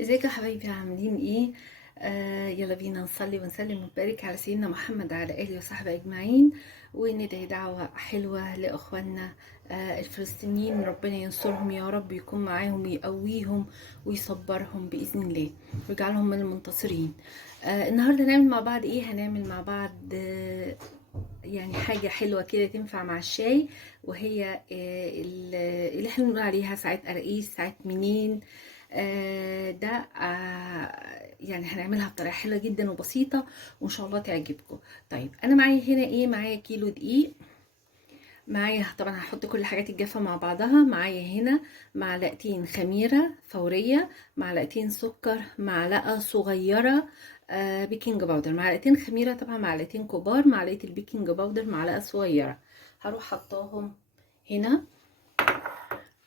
ازيكم يا حبايبي، عاملين ايه؟ يلا بينا نصلي ونسلم ونبارك على سيدنا محمد وعلى اله وصحبه اجمعين، وندعي دعوه حلوه لاخواننا الفلسطينيين. ربنا ينصرهم يا رب، يكون معاهم ويقويهم ويصبرهم باذن الله ويجعلهم من المنتصرين. النهارده هنعمل مع بعض ايه؟ هنعمل مع بعض يعني حاجة حلوة كده تنفع مع الشاي، وهي اللي احنا بنقول عليها ساعات قراقيش، ساعات منين. ده يعني هنعملها بطريقة حلوة جدا وبسيطة، وان شاء الله تعجبكم. طيب انا معايا هنا ايه؟ معايا كيلو دقيق، معايا طبعا هحط كل الحاجات الجافة مع بعضها. معايا هنا معلقتين خميرة فورية، معلقتين سكر، معلقة صغيرة بيكنج باودر، معلقتين خميرة طبعا، معلقتين كبار، معلقة البيكنج باودر معلقة صغيرة. هروح حطاهم هنا.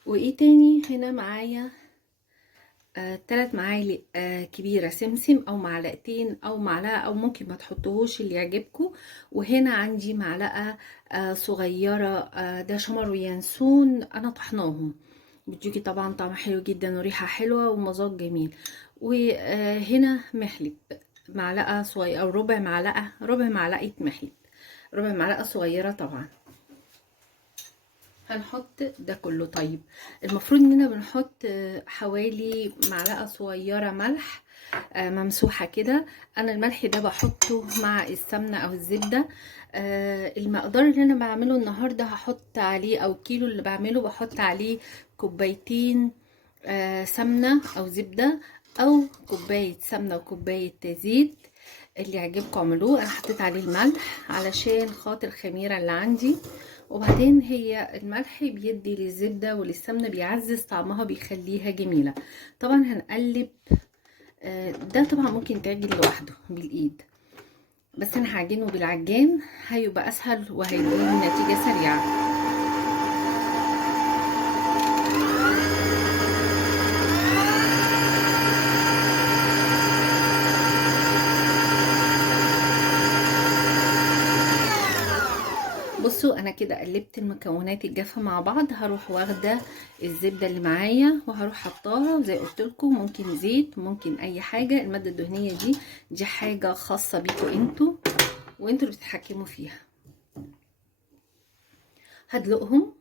وايه تاني؟ هنا معايا 3 معالق كبيرة سمسم، او معلقتين او معلقة، او ممكن ما تحطوهوش اللي يعجبكم. وهنا عندي معلقة صغيرة ده شمر وينسون، انا طحناهم، بتجيكي طبعا طعم حلو جدا وريحة حلوة ومذاق جميل. وهنا محلب معلقة صغيرة، او ربع معلقة محلب، ربع معلقة صغيرة طبعا. هنحط ده كله. طيب المفروض اننا بنحط حوالي معلقة صغيرة ملح ممسوحة كده. انا الملح ده بحطه مع السمنة او الزبدة. المقدار اللي انا بعمله النهاردة هحط عليه، او كيلو اللي بعمله بحط عليه كوبايتين سمنة او زبدة، او كوباية سمنة وكوباية زيت، اللي يعجبكم اعملوه. انا حطيت عليه الملح علشان خاطر الخميرة اللي عندي، وبعدين هي الملح بيدي للزبدة وللسمنة، بيعزز طعمها، بيخليها جميلة. طبعا هنقلب. ده طبعا ممكن يتعجن لوحده بالايد، بس انا هعجنه بالعجان، هيبقى اسهل وهيديني نتيجة سريعة. بصوا انا كده قلبت المكونات الجافه مع بعض. هروح واخده الزبده اللي معايا وهروح حطاها، وزي قلت لكم ممكن زيت، ممكن اي حاجه. الماده الدهنيه دي حاجه خاصه بيكم انتوا، وانتوا اللي بتتحكموا فيها. هدلقهم.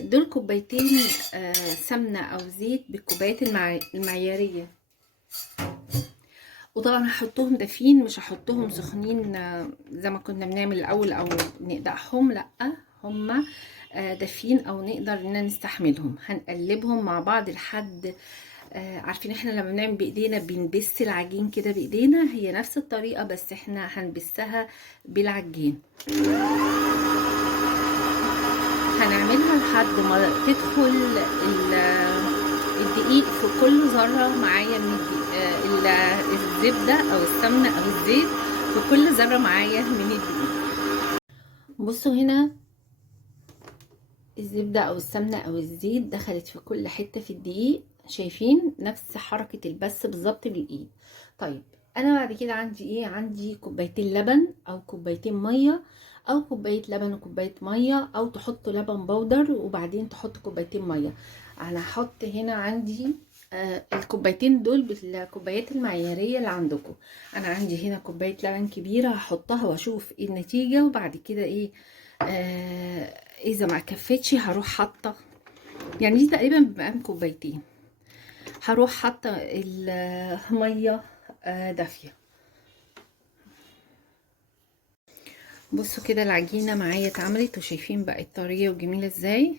دول كوبايتين سمنه او زيت بالكوبايات المعياريه. وطبعا هحطهم دافين، مش هحطهم سخنين زي ما كنا بنعمل الاول، او نقدحهم، لا، هما دافين او نقدر ان نستحملهم. هنقلبهم مع بعض لحد عارفين احنا لما بنعمل بايدينا بنبس العجين كده بايدينا، هي نفس الطريقه، بس احنا هنبسها بالعجين. هنعملها لحد ما تدخل الدقيق في كل ذره معايا من الزبده او السمنه او الزيت، في كل ذره معايا من الدقيق. بصوا هنا الزبده او السمنه او الزيت دخلت في كل حته في الدقيق، شايفين نفس حركه البس بالظبط بالايد. طيب انا بعد كده عندي ايه؟ عندي كوبايتين لبن، او كوبايتين ميه، او كوبايه لبن وكوبايه ميه، او تحطوا لبن بودر وبعدين تحطوا كوبايتين ميه. انا هحط هنا عندي الكوبايتين دول بالكوبايات المعياريه اللي عندكم. انا عندي هنا كوبايه لبن كبيره، هحطها واشوف ايه النتيجه، وبعد كده ايه اذا ما كفتش هروح حاطه، يعني دي تقريبا بمقام كوبايتين، هروح حاطه الميه دافيه. بصوا كده العجينه معايا اتعملت، وشايفين بقت طريه وجميله ازاي.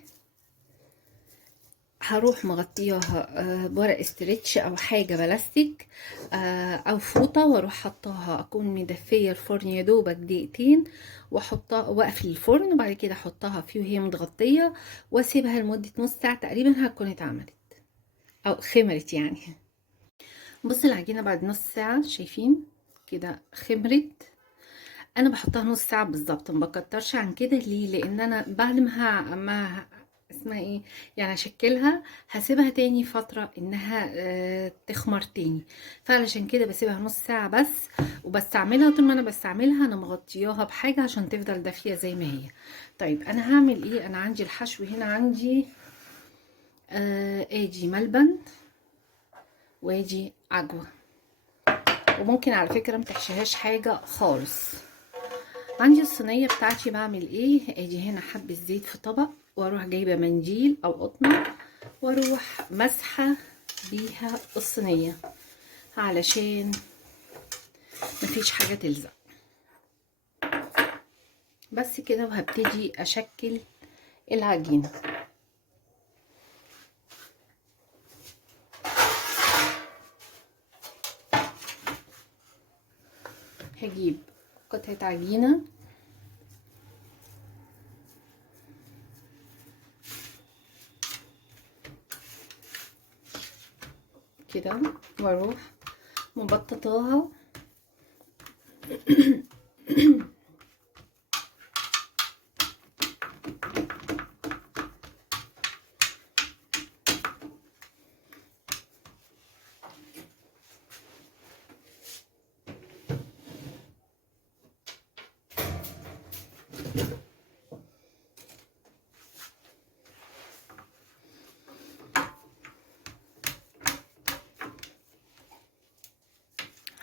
هروح مغطياها بورق استرتش او حاجه بلاستيك او فوطه، واروح حطاها، اكون مدفيه الفرن يا دوبك دقيقتين، واحطها واقفل الفرن، وبعد كده احطها فيه وهي متغطيه، واسيبها لمده نص ساعه تقريبا هتكون اتعملت او خمرت يعني. بص العجينه بعد نص ساعه شايفين كده خمرت. انا بحطها نص ساعه بالظبط، ما بكترش عن كده. ليه؟ لان انا بعد ما اسمها ايه، يعني اشكلها، هسيبها تاني فتره انها تخمر تاني، فعلشان كده بسيبها نص ساعه بس. وبستعملها طول ما انا بستعملها انا مغطياها بحاجه عشان تفضل دافيه زي ما هي. طيب انا هعمل ايه؟ انا عندي الحشو هنا، عندي ادي ملبن وادي عجوه، وممكن على فكره متحشيهاش حاجه خالص. عندي الصينيه بتاعتي بعمل ايه؟ ادي هنا حبه زيت في طبق، واروح جايبه منديل او قطنه واروح مسحه بيها الصينيه علشان مفيش حاجه تلزق. بس كده، وهبتدي اشكل العجينه. هجيب قطعه عجينه كده واروح مبططاها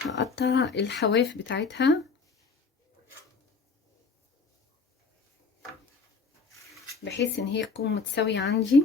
هقطع الحواف بتاعتها بحيث ان هي تكون متساوية عندي.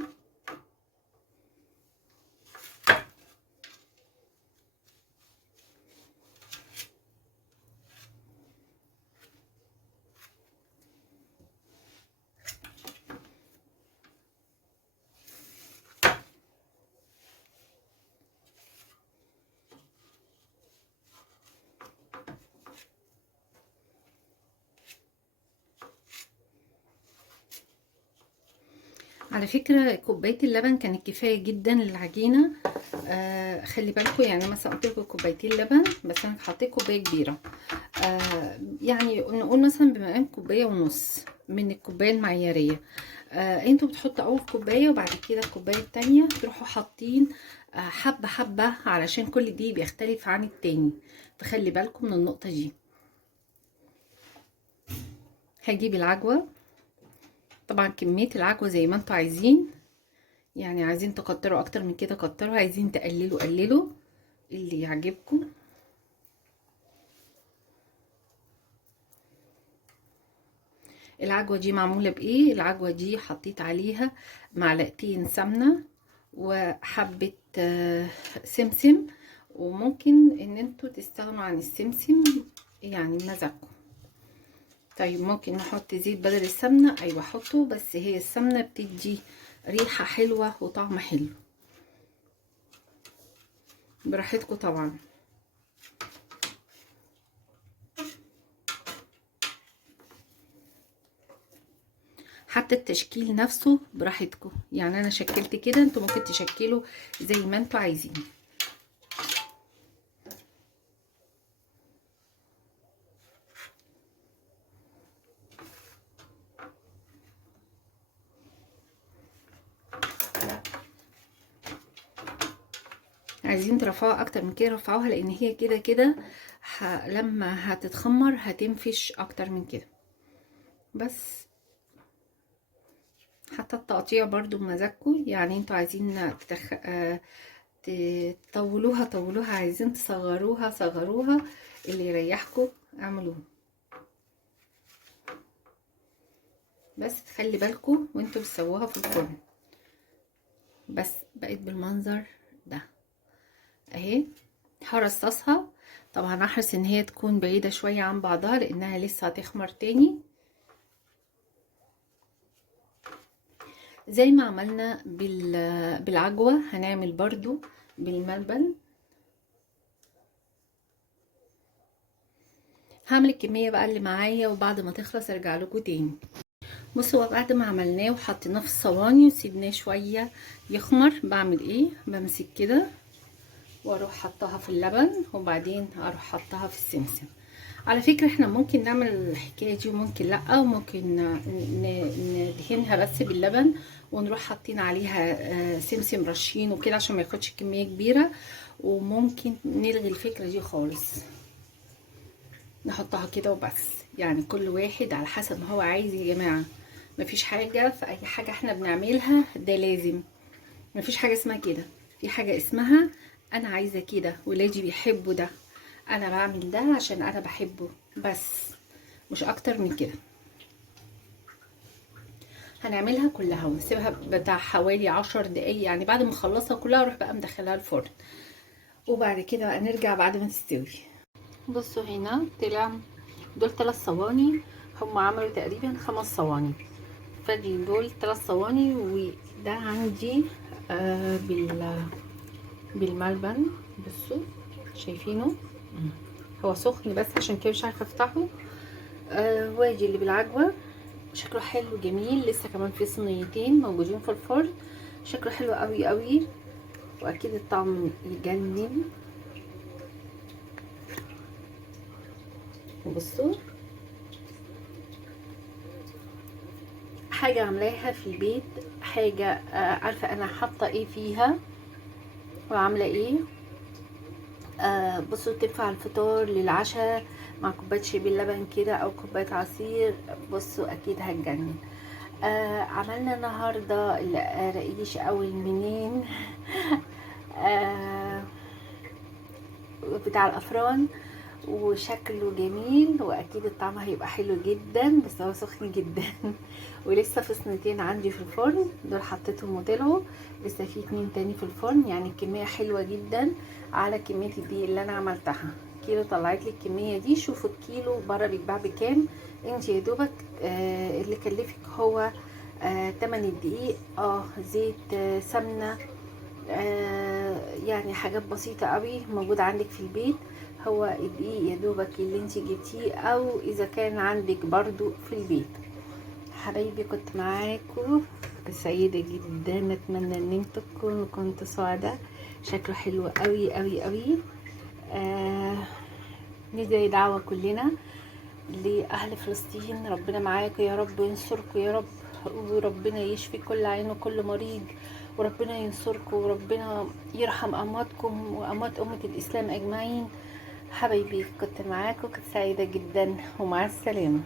على فكرة كوباية اللبن كانت كفاية جدا للعجينة. خلي بالكم، يعني مثلا قلت لكم كوبايتين لبن، بس انا حطيت كوباية كبيرة. يعني نقول مثلا بمقام كوباية ونص من الكوباية المعيارية. انتوا بتحطوا اول كوباية وبعد كده الكوباية التانية تروحوا حاطين حبة حبة، علشان كل دي بيختلف عن التاني، فخلي بالكم من النقطة دي. هجيب العجوة، طبعا كمية العجوة زي ما انتوا عايزين، يعني عايزين تكتروا اكتر من كده كتروا، عايزين تقللوا قللوا اللي يعجبكم. العجوة دي معمولة بايه؟ العجوة دي حطيت عليها معلقتين سمنة وحبة سمسم، وممكن ان انتوا تستغنوا عن السمسم، يعني مزاجكم. طيب ممكن نحط زيت بدل السمنة، ايوه حطوا، بس هي السمنة بتدي ريحة حلوة وطعم حلو، براحتكم طبعا. حتى التشكيل نفسه براحتكم، يعني انا شكلت كده، انتوا ممكن تشكلوا زي ما انتوا عايزين. عايزين ترفعوا اكتر من كده رفعوها، لان هي كده كده لما هتتخمر هتنفش اكتر من كده. بس حتى التقطيع برضو بمزاجكم، يعني انتوا عايزين تطولوها طولوها، عايزين تصغروها صغروها، اللي يريحكم اعملوه. بس تخلي بالكم وانتوا بتسووها في الفرن. بس بقت بالمنظر ده اهي. هرصصها، طبعا احرص ان هي تكون بعيدة شوية عن بعضها لانها لسه هتخمر تاني، زي ما عملنا بالعجوة هنعمل برضو بالملبن. هعمل الكمية بقى اللي معايا، وبعد ما تخلص ارجع لكم تاني. بصوا بعد ما عملناه وحطيناه في الصواني وسيبناه شوية يخمر، بعمل ايه؟ بمسك كده واروح حطها في اللبن، وبعدين اروح حطها في السمسم. على فكرة احنا ممكن نعمل الحكاية دي وممكن لا، وممكن ندهنها بس باللبن ونروح حاطين عليها سمسم رشين وكده عشان ما ياخدش كمية كبيرة، وممكن نلغي الفكرة دي خالص، نحطها كده وبس. يعني كل واحد على حسب ما هو عايز يا جماعة، مفيش حاجة في اي حاجة احنا بنعملها ده لازم، مفيش حاجة اسمها كده، في حاجة اسمها انا عايزة كده، ولادي بيحبوا ده، انا بعمل ده عشان انا بحبه بس، مش اكتر من كده. هنعملها كلها ونسيبها بتاع حوالي 10 دقايق، يعني بعد ما اخلصها كلها اروح بقى مدخلها الفرن، وبعد كده بقى نرجع بعد ما تستوي. بصوا هنا طلع دول 3 صواني، هم عملوا تقريبا 5 صواني، فدي دول 3 صواني، وده عندي بالملبن. بصوا شايفينه، هو سخن بس عشان كده مش عارفه افتحه. واجي اللي بالعجوه، شكله حلو جميل، لسه كمان في صينيتين موجودين في الفرن، شكله حلو قوي قوي، واكيد الطعم يجنن. بصوا حاجه عاملاها في البيت، حاجه عارفه انا حاطه ايه فيها وعامله ايه. بصوا تنفع الفطار للعشاء مع كوبايه شاي باللبن كده او كوبايه عصير، بصوا اكيد هتجنن. عملنا النهارده الرقيش او المنين آه بتاع الافران، وشكله جميل، واكيد الطعم هيبقى حلو جدا، بس هو سخن جدا ولسه في صينيتين عندي في الفرن، دول حطيتهم وطلعوا، لسه في 2 تاني في الفرن، يعني الكميه حلوه جدا على كميه الدقيق اللي انا عملتها. كيلو طلعت لي الكميه دي، شوفوا الكيلو بره بيتباع بكام، انت يا دوبك اللي كلفك هو تمن الدقيق، زيت، سمنه، يعني حاجات بسيطة قوي موجودة عندك في البيت، هو الدقيق يا دوبك اللي انت جبتيه، او اذا كان عندك برضو في البيت. حبايبي كنت معاكم، كنت سعيدة جدا، اتمنى ان انتوا كنتوا سعداء، شكله حلو قوي قوي قوي. ندعي دعوة كلنا لأهل فلسطين، ربنا معاكم يا رب وينصركم يا رب، وربنا يشفي كل عين وكل مريض، وربنا ينصركم، وربنا يرحم أمواتكم وأموات أمة الإسلام أجمعين. حبايبي كنت معاكم، كنت سعيدة جدا، ومع السلامة.